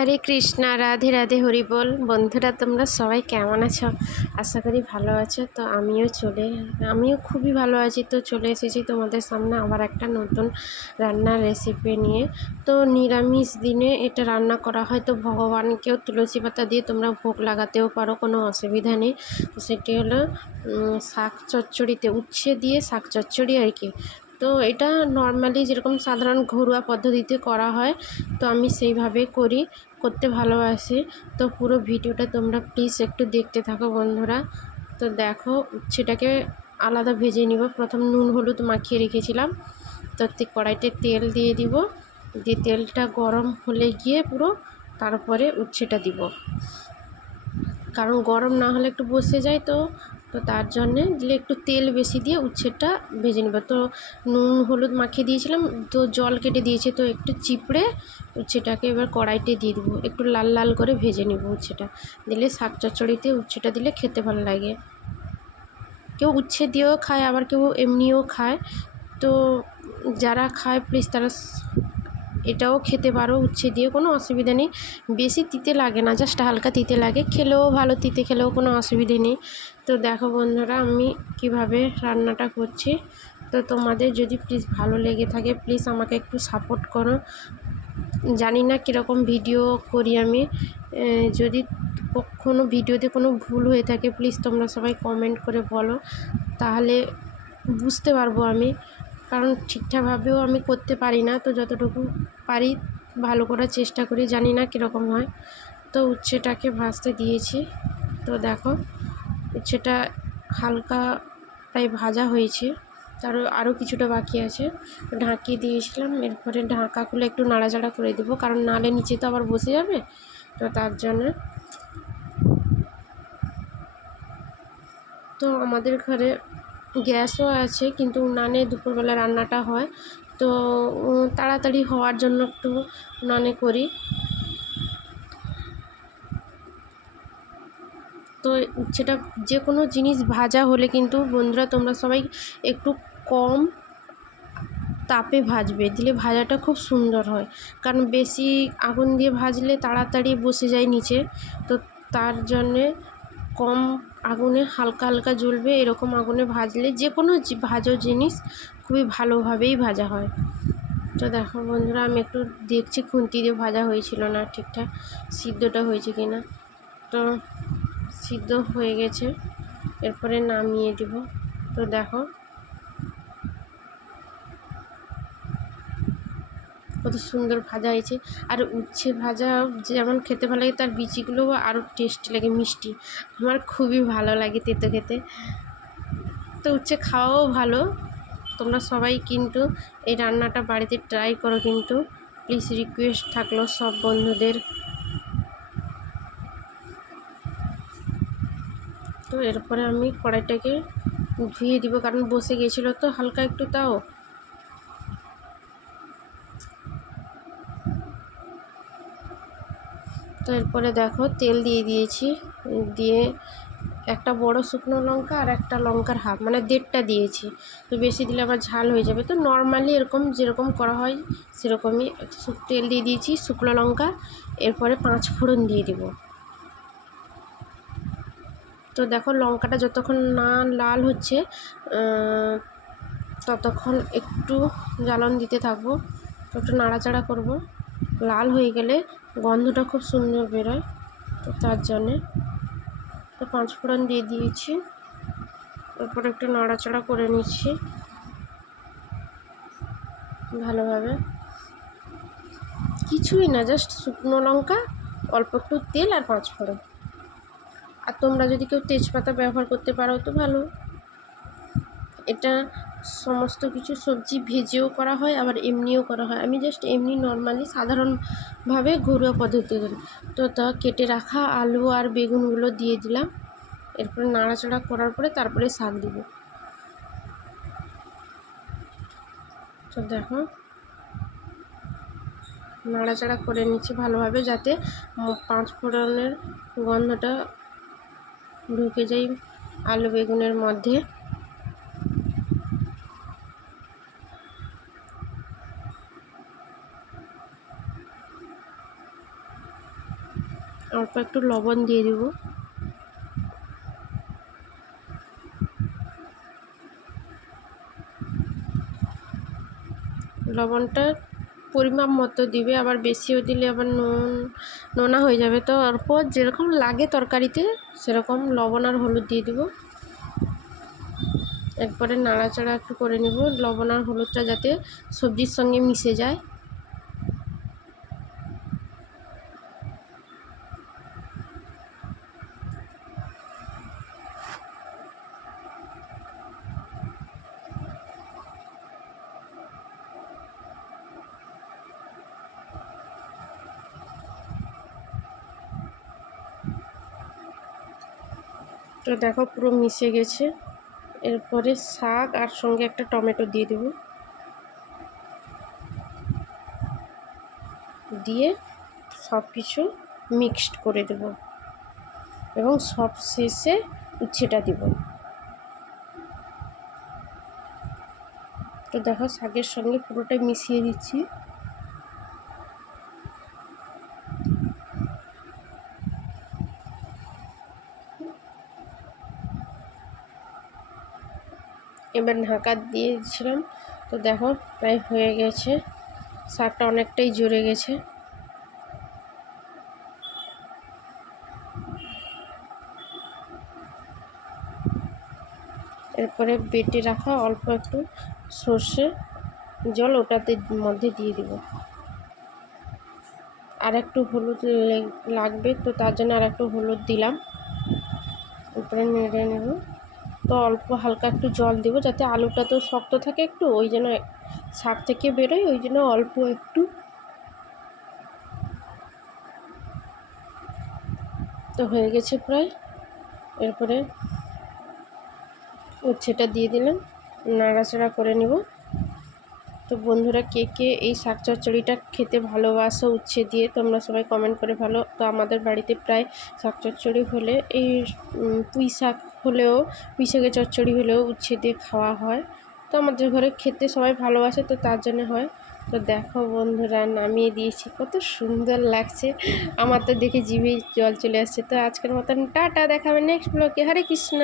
হরে কৃষ্ণা, রাধে রাধে, হরি বল। বন্ধুরা, তোমরা সবাই কেমন আছো? আশা করি ভালো আছো। তো আমিও চলে, আমিও খুবই ভালো আছি। তো চলে এসেছি তোমাদের সামনে আবার একটা নতুন রান্নার রেসিপি নিয়ে। তো নিরামিষ দিনে এটা রান্না করা হয়। তো ভগবানকেও তুলসী পাতা দিয়ে তোমরা ভোগ লাগাতেও পারো, কোনো অসুবিধা নেই। তো সেটি হলো শাক চচ্চড়িতে উচ্ছে দিয়ে শাক চচ্চড়ি আর কি। তো এটা নর্মালি যেরকম সাধারণ ঘরোয়া পদ্ধতিতে করা হয়, তো আমি সেইভাবে করি, করতে ভালোবাসি। তো পুরো ভিডিওটা তোমরা প্লিজ একটু দেখতে থাকো বন্ধুরা। তো দেখো, সেটাকে আলাদা ভেজে নিব। প্রথম নুন, হলুদ মাখিয়ে রেখেছিলাম। তো কড়াইতে তেল দিয়ে দিব। দিয়ে তেলটা গরম হলে গিয়ে পুরো তারপরে উচ্ছেটা দিব। কারণ গরম না হলে একটু বসে যায় তো। তো তার জন্যে দিলে একটু তেল বেশি দিয়ে উচ্ছেটা ভেজে নেব। তো নুন, হলুদ মাখিয়ে দিয়েছিলাম, তো জল কেটে দিয়েছে, তো একটু চিপড়ে উচ্ছেটাকে এবার কড়াইতে দিয়ে দেবো। একটু লাল লাল করে ভেজে নেব উচ্ছেটা দিলে শাক চচ্চড়িতে উচ্ছেটা দিলে খেতে ভালো লাগে। কেউ উচ্ছে দিয়েও খায়, আবার কেউ এমনিও খায়। তো যারা খায় প্লিজ তারা এটাও খেতে পারো, উচ্ছে দিয়ে কোনো অসুবিধা নেই। বেশি তিতে লাগে না, জাস্ট হালকা তিতে লাগে। খেলেও ভালো, তিতে খেলেও কোনো অসুবিধে নেই। তো দেখো বন্ধুরা, আমি কীভাবে রান্নাটা করছি। তো তোমাদের যদি প্লিজ ভালো লেগে থাকে প্লিজ আমাকে একটু সাপোর্ট করো। জানি না কীরকম ভিডিও করি আমি। যদি কখনো ভিডিওতে কোনো ভুল হয়ে থাকে প্লিজ তোমরা সবাই কমেন্ট করে বলো। তাহলে বুঝতে পারব আমি। কারণ ঠিকঠাকভাবেও আমি করতে পারি না, তো যতটুকু পারি ভালো করার চেষ্টা করি, জানি না কীরকম হয়। তো উচ্ছেটাকে ভাজতে দিয়েছি। তো দেখো, উচ্ছেটা হালকা তাই ভাজা হয়েছে, তার আরও কিছুটা বাকি আছে। ঢাকিয়ে দিয়েছিলাম, এরপরে ঢাকা খুলে একটু নাড়াচাড়া করে দেবো, কারণ নালে নিচে তো আবার বসে যাবে, তো তার জন্য। তো আমাদের ঘরে গ্যাসও আছে, কিন্তু উনানে দুপুরবেলা রান্নাটা হয়। তো তাড়াতাড়ি হওয়ার জন্য একটু উনানে করি। তো সেটা যে কোনো জিনিস ভাজা হলে কিন্তু বন্ধুরা তোমরা সবাই একটু কম তাপে ভাজবে, দিলে ভাজাটা খুব সুন্দর হয়। কারণ বেশি আগুন দিয়ে ভাজলে তাড়াতাড়ি বসে যায় নিচে। তো তার জন্যে কম আগুনে হালকা হালকা জ্বলবে, এরকম আগুনে ভাজলে যে কোনো ভাজো জিনিস খুবই ভালোভাবেই ভাজা হয়। তো দেখো বন্ধুরা, আমি একটু দেখছি খুন্তি দিয়ে ভাজা হয়েছিল না ঠিকঠাক, সিদ্ধটা হয়েছে কি না। তো সিদ্ধ হয়ে গেছে, এরপরে নামিয়ে দেব। তো দেখো কত সুন্দর ভাজা হয়েছে। আর উচ্ছে ভাজা যেমন খেতে ভালো লাগে, তার বিচিগুলোও আরও টেস্টি লাগে, মিষ্টি। আমার খুবই ভালো লাগে তেতো খেতে। তো উচ্ছে খাওয়াও ভালো। তোমরা সবাই কিন্তু এই রান্নাটা বাড়িতে ট্রাই করো কিন্তু। প্লিজ রিকোয়েস্ট থাকল সব বন্ধুদের। তো এরপরে আমি কড়াইটাকে ধুয়ে দিব, কারণ বসে গেছিল তো হালকা একটু তাও। তো এরপরে দেখো তেল দিয়ে দিয়েছি, দিয়ে একটা বড় শুকনো লঙ্কা আর একটা লঙ্কার হাফ মানে দেড়টা দিয়েছি। তো বেশি দিলে আবার ঝাল হয়ে যাবে। তো নর্মালি এরকম যেরকম করা হয় সেরকমই তেল দিয়ে দিয়েছি শুকনো লঙ্কা, এরপরে পাঁচ ফোড়ন দিয়ে দিব। তো দেখো লঙ্কাটা যতক্ষণ না লাল হচ্ছে ততক্ষণ একটু জ্বালন দিতে থাকব, একটু নাড়াচাড়া করব। লাল হয়ে গেলে গন্ধটা খুব সুন্দর বেরোয়, তো তার জন্যে। তো পাঁচ ফোড়ন দিয়ে দিয়েছি। এরপর একটু নাড়াচাড়া করে নিচ্ছি ভালোভাবে। কিছুই না, জাস্ট শুকনো লঙ্কা, অল্প একটু তেল আর পাঁচ ফোড়ন। আর তোমরা যদি কেউ তেজপাতা ব্যবহার করতে পারো তো ভালো। এটা সমস্ত কিছু সবজি ভেজেও করা হয়, আবার এমনিও করা হয়। আমি জাস্ট এমনি নর্মালি সাধারণভাবে ঘরোয়া পদ্ধতিতে তো তা কেটে রাখা আলু আর বেগুনগুলো দিয়ে দিলাম। এরপরে নাড়াচাড়া করার পরে তারপরে শাক দিব। তো দেখো, নাড়াচাড়া করে নিচ্ছি ভালোভাবে যাতে পাঁচ ফোড়নের গন্ধটা ঢুকে যায় আলু, বেগুনের মধ্যে। অল্প একটু লবণ দিয়ে দেবো। লবণটা পরিমাপ মতো দিবে, আবার বেশিও দিলে আবার নুন, নোনা হয়ে যাবে। তো অল্প যেরকম লাগে তরকারিতে, সেরকম লবণ আর হলুদ দিয়ে দিব। একবারে নাড়াচাড়া একটু করে নিব। লবণ আর হলুদটা যাতে সবজির সঙ্গে মিশে যায়। তো দেখো পুরো মিশে গেছে। এরপরে শাক আর সঙ্গে একটা টমেটো দিয়ে দেব। দিয়ে সব কিছু মিক্সড করে দেব এবং সব শেষে উচ্ছেটা দিব। তো দেখো শাকের সঙ্গে পুরোটাই মিশিয়ে দিচ্ছি। এবার ঢাকা দিয়েছিলাম। তো দেখো, প্রায় হয়ে গেছে। শাকটা অনেকটাই জুড়ে গেছে। এরপরে বেটে রাখা অল্প একটু সর্ষে জল ওটাতে মধ্যে দিয়ে দিব। আর একটু হলুদ লাগবে, তো তার জন্য আর একটু হলুদ দিলাম। এরপরে নেড়ে নেব। তো অল্প হালকা একটু জল দেব যাতে আলুটা তো শক্ত থাকে একটু, ওই জন্য শাক থেকে বেরোয়, ওই জন্য অল্প একটু। তো হয়ে গেছে প্রায়। এরপরে উচ্ছেটা দিয়ে দিলাম, নাড়াচাড়া করে নেব। তো বন্ধুরা, কে কে এই শাক চচ্চড়িটা খেতে ভালোবাসো উচ্ছে দিয়ে, তোমরা সবাই কমেন্ট করে ভালো। তো আমাদের বাড়িতে প্রায় শাক চচ্চড়ি হলে এই পুঁই শাক হলেও পিসেকে চচ্চড়ি হলেও উচ্ছে দিয়ে খাওয়া হয়। তো আমাদের ঘরে খেতে সবাই ভালোবাসে, তো তার জন্য হয়। তো দেখো বন্ধুরা, নামিয়ে দিয়েছি। কত সুন্দর লাগছে। আমার তো দেখে জিভে জল চলে আসছে। তো আজকের মতন টাটা, দেখাবে নেক্সট ব্লকে হরে কৃষ্ণ।